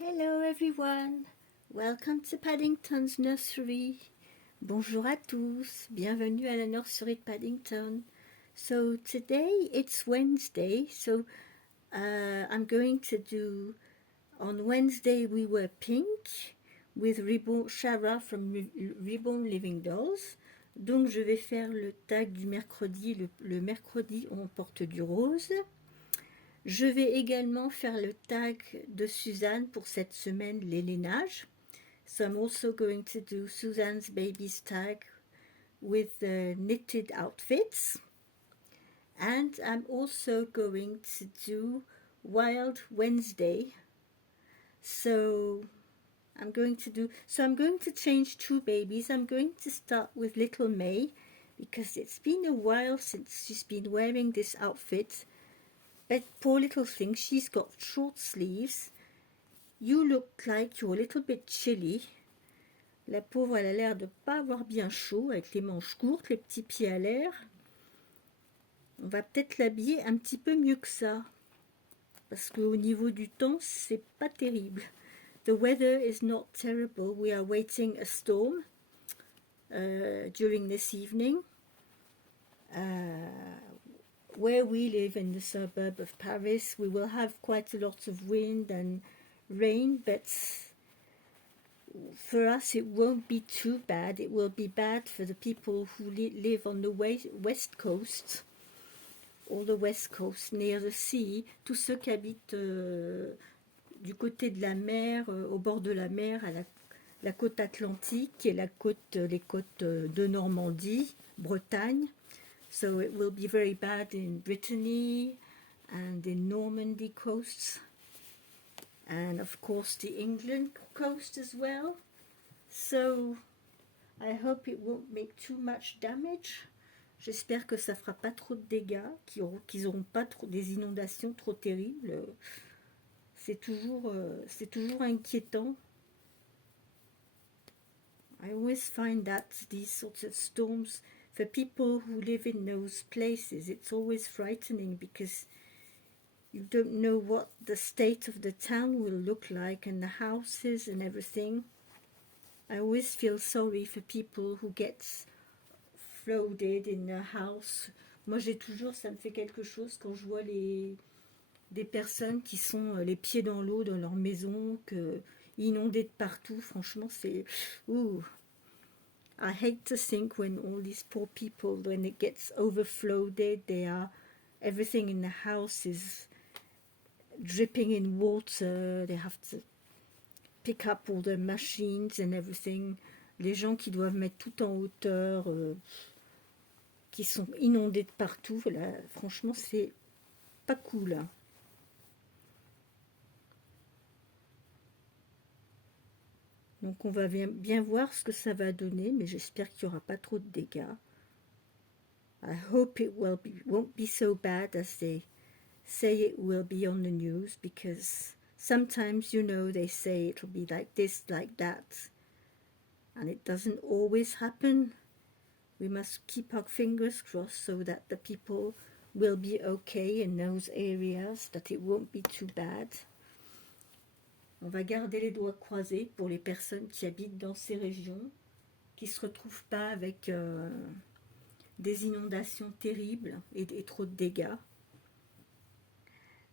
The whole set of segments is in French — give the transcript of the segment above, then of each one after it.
Hello everyone, welcome to Paddington's Nursery. Bonjour à tous, bienvenue à la nursery de Paddington. So today it's Wednesday, so I'm going to do, on Wednesday we were pink with Ribbon Shara from Ribbon Living Dolls. Donc je vais faire le tag du mercredi, le mercredi on porte du rose. Je vais également faire le tag de Suzanne pour cette semaine, les lainages. So I'm also going to do Suzanne's baby's tag with the knitted outfits. And I'm also going to do Wild Wednesday. So I'm going to change two babies. I'm going to start with little May because it's been a while since she's been wearing this outfit. But poor little thing, she's got short sleeves. You look like you're a little bit chilly. La pauvre, elle a l'air de pas avoir bien chaud, avec les manches courtes, les petits pieds à l'air. On va peut-être l'habiller un petit peu mieux que ça. Parce qu'au niveau du temps, c'est pas terrible. The weather is not terrible. We are waiting a storm during this evening. Where we live in the suburb of Paris, we will have quite a lot of wind and rain, but for us it won't be too bad. It will be bad for the people who live on the west coast, or the west coast near the sea, tous ceux qui habitent du côté de la mer, au bord de la mer, à la côte atlantique et les côtes de Normandie, Bretagne. So it will be very bad in Brittany and in Normandy coasts, and of course the England coast as well. So I hope it won't make too much damage. J'espère que ça fera pas trop de dégâts, qu'ils auront pas trop des inondations trop terribles. C'est toujours inquiétant. I always find that these sorts of storms, for people who live in those places, it's always frightening because you don't know what the state of the town will look like and the houses and everything. I always feel sorry for people who get flooded in their house. Moi, ça me fait quelque chose quand je vois des personnes qui sont les pieds dans l'eau dans leur maison, inondées de partout. Franchement, c'est... Ouh. I hate to think when all these poor people, when it gets overflowed, everything in the house is dripping in water. They have to pick up all the machines and everything. Les gens qui doivent mettre tout en hauteur, qui sont inondés de partout. Là, franchement, c'est pas cool. Hein. Donc on va bien voir ce que ça va donner, mais j'espère qu'il n'y aura pas trop de dégâts. I hope it won't be so bad as they say it will be on the news, because sometimes, they say it'll be like this, like that, and it doesn't always happen. We must keep our fingers crossed so that the people will be okay in those areas, that it won't be too bad. On va garder les doigts croisés pour les personnes qui habitent dans ces régions, qui ne se retrouvent pas avec des inondations terribles et trop de dégâts.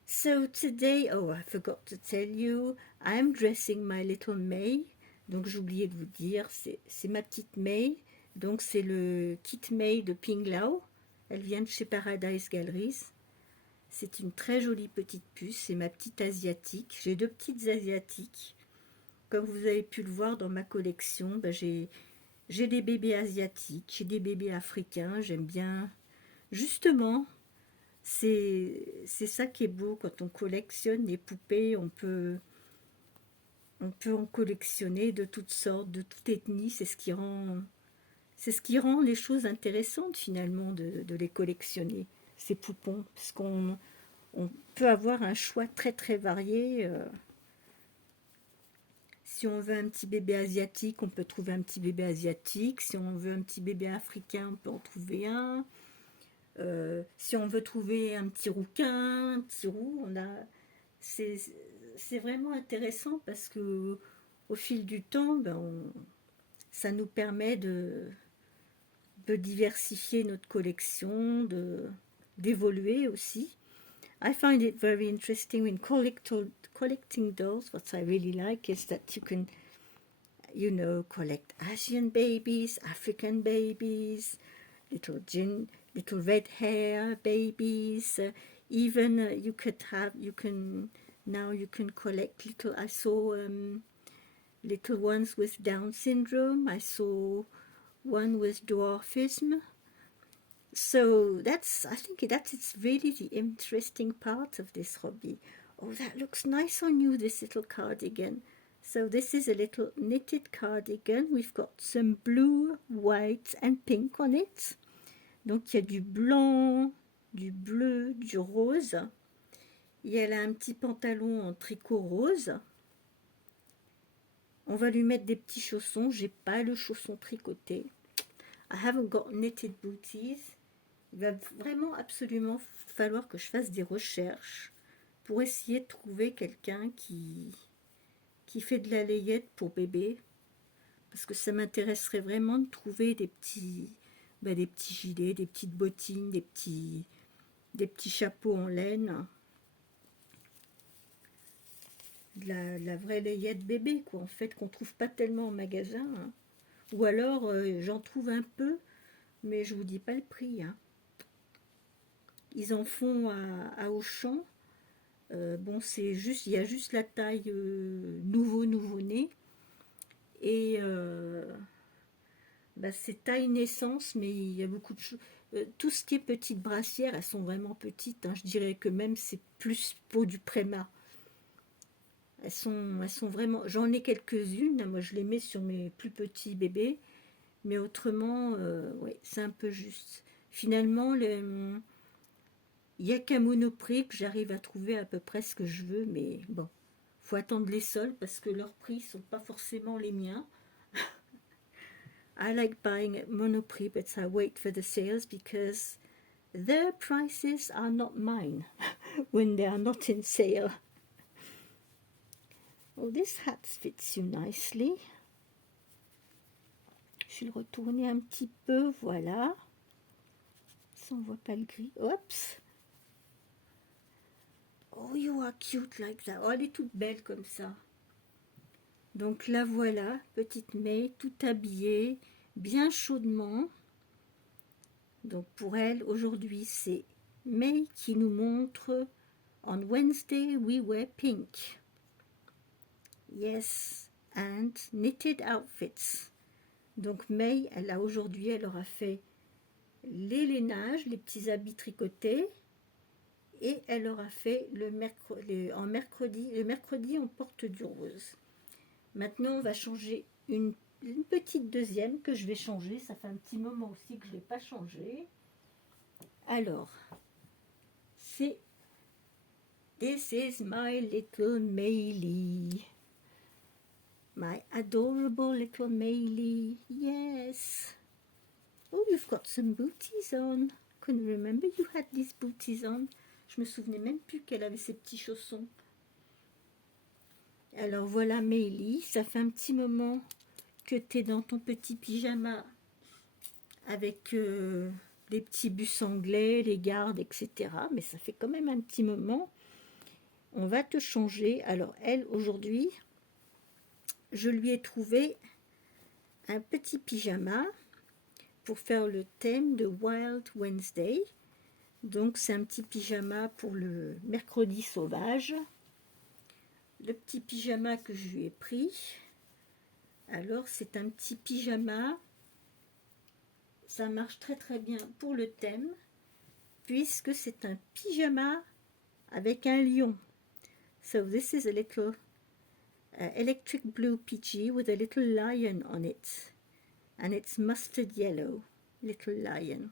So today, I forgot to tell you, I am dressing my little May. Donc j'ai oublié de vous dire, c'est ma petite May. Donc c'est le kit May de Pinglao. Elle vient de chez Paradise Galleries. C'est une très jolie petite puce, c'est ma petite asiatique. J'ai deux petites asiatiques. Comme vous avez pu le voir dans ma collection, j'ai des bébés asiatiques, j'ai des bébés africains, j'aime bien. Justement, c'est ça qui est beau quand on collectionne les poupées, on peut en collectionner de toutes sortes, de toute ethnie, c'est ce qui rend les choses intéressantes finalement de les collectionner, ces poupons, parce qu'on peut avoir un choix très très varié. Si on veut un petit bébé asiatique, on peut trouver un petit bébé asiatique. Si on veut un petit bébé africain, on peut en trouver un. Si on veut trouver un petit rouquin, un petit roux, c'est vraiment intéressant parce que au fil du temps, ben, ça nous permet de diversifier notre collection, d'évoluer aussi. I find it very interesting when collecting dolls. What I really like is that you can, collect Asian babies, African babies, little red hair babies. Even you can collect little. I saw little ones with Down syndrome. I saw one with dwarfism. So I think it's really the interesting part of this hobby. Oh, that looks nice on you, this little cardigan. So this is a little knitted cardigan. We've got some blue, white and pink on it. Donc il y a du blanc, du bleu, du rose. Et elle a un petit pantalon en tricot rose. On va lui mettre des petits chaussons. J'ai pas le chausson tricoté. I haven't got knitted booties. Il va vraiment absolument falloir que je fasse des recherches pour essayer de trouver quelqu'un qui fait de la layette pour bébé. Parce que ça m'intéresserait vraiment de trouver des petits gilets, des petites bottines, des petits chapeaux en laine. La vraie layette bébé, quoi, en fait, qu'on trouve pas tellement en magasin. Hein. Ou alors, j'en trouve un peu, mais je vous dis pas le prix. Hein. Ils en font à Auchan. Bon, il y a juste la taille nouveau-né. Et c'est taille naissance, mais il y a beaucoup de choses. Tout ce qui est petites brassières, elles sont vraiment petites. Hein. Je dirais que même c'est plus pour du préma. Elles sont vraiment. J'en ai quelques-unes. Moi, je les mets sur mes plus petits bébés. Mais autrement, ouais, c'est un peu juste. Finalement, il n'y a qu'à Monoprix que j'arrive à trouver à peu près ce que je veux. Mais bon, faut attendre les soldes parce que leurs prix ne sont pas forcément les miens. I like buying at Monoprix, but I wait for the sales because their prices are not mine when they are not in sale. Oh, this hat fits you nicely. Je vais le retourner un petit peu, voilà. Ça, on voit pas le gris. Oups. Oh, you are cute like that. Oh, elle est toute belle comme ça. Donc là, voilà, petite May, tout habillée, bien chaudement. Donc pour elle, aujourd'hui, c'est May qui nous montre On Wednesday, we wear pink. Yes, and knitted outfits. Donc May, aujourd'hui, elle aura fait les lainages, les petits habits tricotés, et elle aura fait le mercredi on porte du rose. Maintenant on va changer une petite deuxième que je vais changer, ça fait un petit moment aussi que je ne l'ai pas changé. Alors, c'est This is my little Maylie. My adorable little Maylie, yes. Oh, you've got some booties on. Couldn't remember you had these booties on. Je me souvenais même plus qu'elle avait ces petits chaussons. Alors voilà Maylie, ça fait un petit moment que tu es dans ton petit pyjama avec les petits bus anglais, les gardes, etc. Mais ça fait quand même un petit moment. On va te changer. Alors elle, aujourd'hui, je lui ai trouvé un petit pyjama pour faire le thème de Wild Wednesday. Donc c'est un petit pyjama pour le mercredi sauvage. Le petit pyjama que je lui ai pris. Alors c'est un petit pyjama. Ça marche très très bien pour le thème. Puisque c'est un pyjama avec un lion. So this is a little electric blue PG with a little lion on it. And it's mustard yellow. Little lion.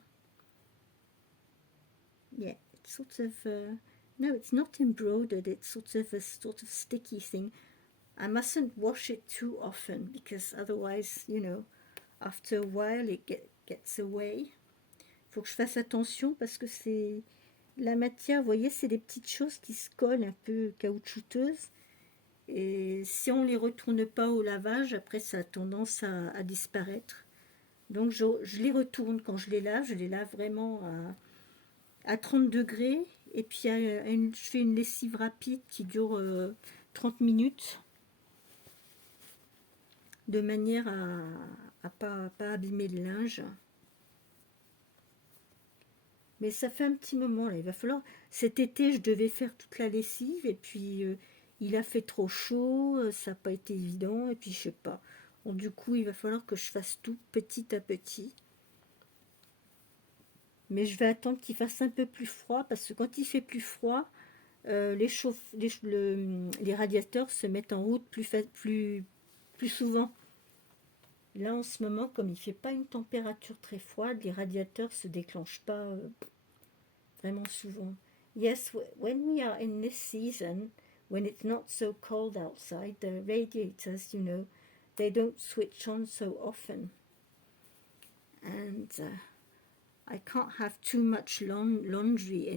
Yeah, it's sort of no, it's not embroidered. It's sort of a sticky thing. I mustn't wash it too often because otherwise, after a while it gets away. Faut que je fasse attention parce que c'est la matière. Vous voyez, c'est des petites choses qui se collent un peu caoutchouteuses. Et si on ne les retourne pas au lavage, après ça a tendance à disparaître. Donc je les retourne quand je les lave vraiment à 30 degrés. Et puis je fais une lessive rapide qui dure 30 minutes, de manière à pas abîmer le linge. Mais ça fait un petit moment là, il va falloir... Cet été, je devais faire toute la lessive et puis il a fait trop chaud, ça n'a pas été évident et puis je sais pas. Bon, du coup, il va falloir que je fasse tout petit à petit. Mais je vais attendre qu'il fasse un peu plus froid parce que quand il fait plus froid, les radiateurs se mettent en route plus souvent. Là, en ce moment, comme il ne fait pas une température très froide, les radiateurs ne se déclenchent pas vraiment souvent. Yes, when we are in this season, when it's not so cold outside, the radiators, they don't switch on so often. And I can't have too much laundry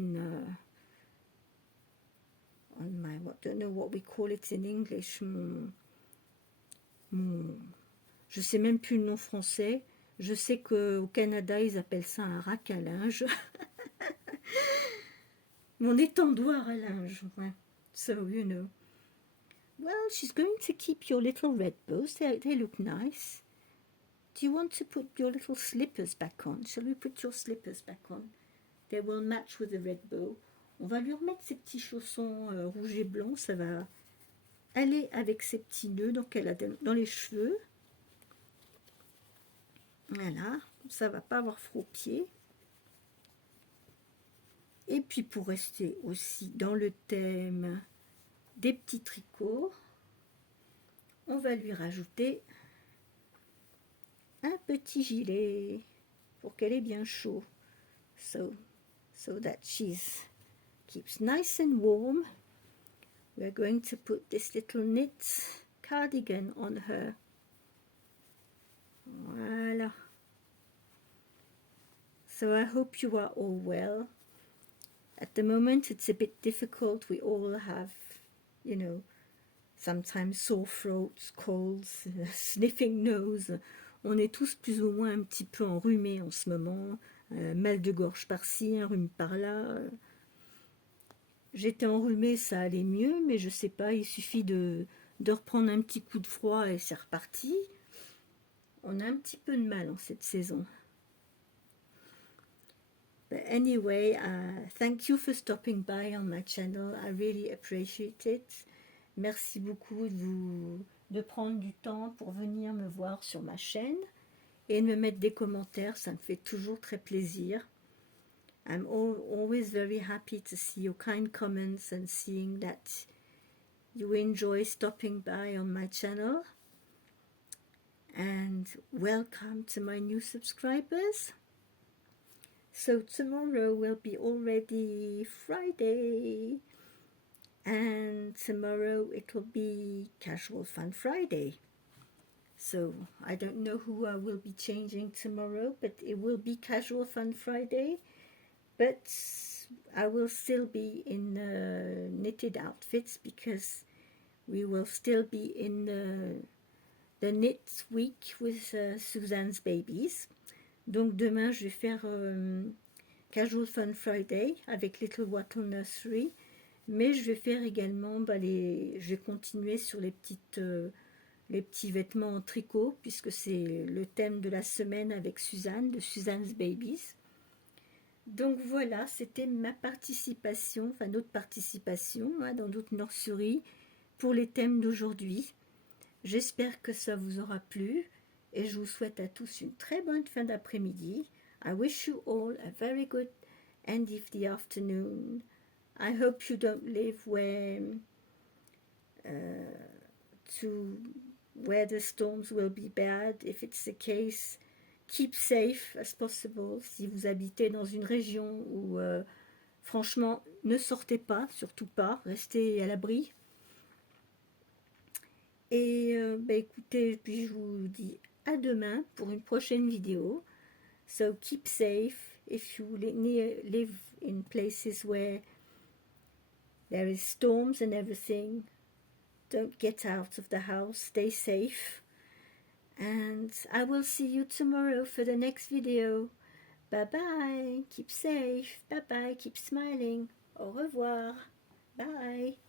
on my, I don't know what we call it in English, je sais même plus le nom français. Je sais qu'au Canada, ils appellent ça un rack à linge. Mon étendoir à linge. Ouais. So, Well, she's going to keep your little red bows. They look nice. Do you want to put your little slippers back on? Shall we put your slippers back on? They will match with the red bow. On va lui remettre ses petits chaussons rouges et blancs. Ça va aller avec ses petits nœuds qu'elle a dans les cheveux. Voilà, ça va pas avoir froid aux pieds. Et puis pour rester aussi dans le thème des petits tricots, on va lui rajouter un petit gilet pour qu'elle ait bien chaud. So that she's keeps nice and warm. We're going to put this little knit cardigan on her. Voilà. So I hope you are all well. At the moment it's a bit difficult. We all have, sometimes sore throats, colds, sniffing nose. On est tous plus ou moins un petit peu enrhumés en ce moment. Mal de gorge par-ci, un rhume par-là. J'étais enrhumée, ça allait mieux, mais je sais pas, il suffit de reprendre un petit coup de froid et c'est reparti. On a un petit peu de mal en cette saison. But anyway, thank you for stopping by on my channel. I really appreciate it. Merci beaucoup de prendre du temps pour venir me voir sur ma chaîne et de me mettre des commentaires. Ça me fait toujours très plaisir. I'm always very happy to see your kind comments and seeing that you enjoy stopping by on my channel. And welcome to my new subscribers. So tomorrow will be already Friday, and tomorrow it will be Casual Fun Friday. So I don't know who I will be changing tomorrow, but it will be Casual Fun Friday. But I will still be in knitted outfits because we will still be in the knit week with Suzanne's babies. Donc demain, je vais faire Casual Fun Friday avec Little Wattle Nursery. Mais je vais faire également, je vais continuer sur les petits vêtements en tricot, puisque c'est le thème de la semaine avec Suzanne, de Suzanne's Babies. Donc voilà, c'était ma participation, enfin notre participation dans d'autres nurseries pour les thèmes d'aujourd'hui. J'espère que ça vous aura plu. Et je vous souhaite à tous une très bonne fin d'après-midi. I wish you all a very good end of the afternoon. I hope you don't live where the storms will be bad. If it's the case, keep safe as possible. Si vous habitez dans une région où, franchement, ne sortez pas, surtout pas, restez à l'abri. Et écoutez, puis je vous dis à demain pour une prochaine vidéo. So keep safe if you live in places where there is storms and everything. don't get out of the house, stay safe, and I will see you tomorrow for the next video. Bye bye, keep safe, bye bye, keep smiling, au revoir, bye.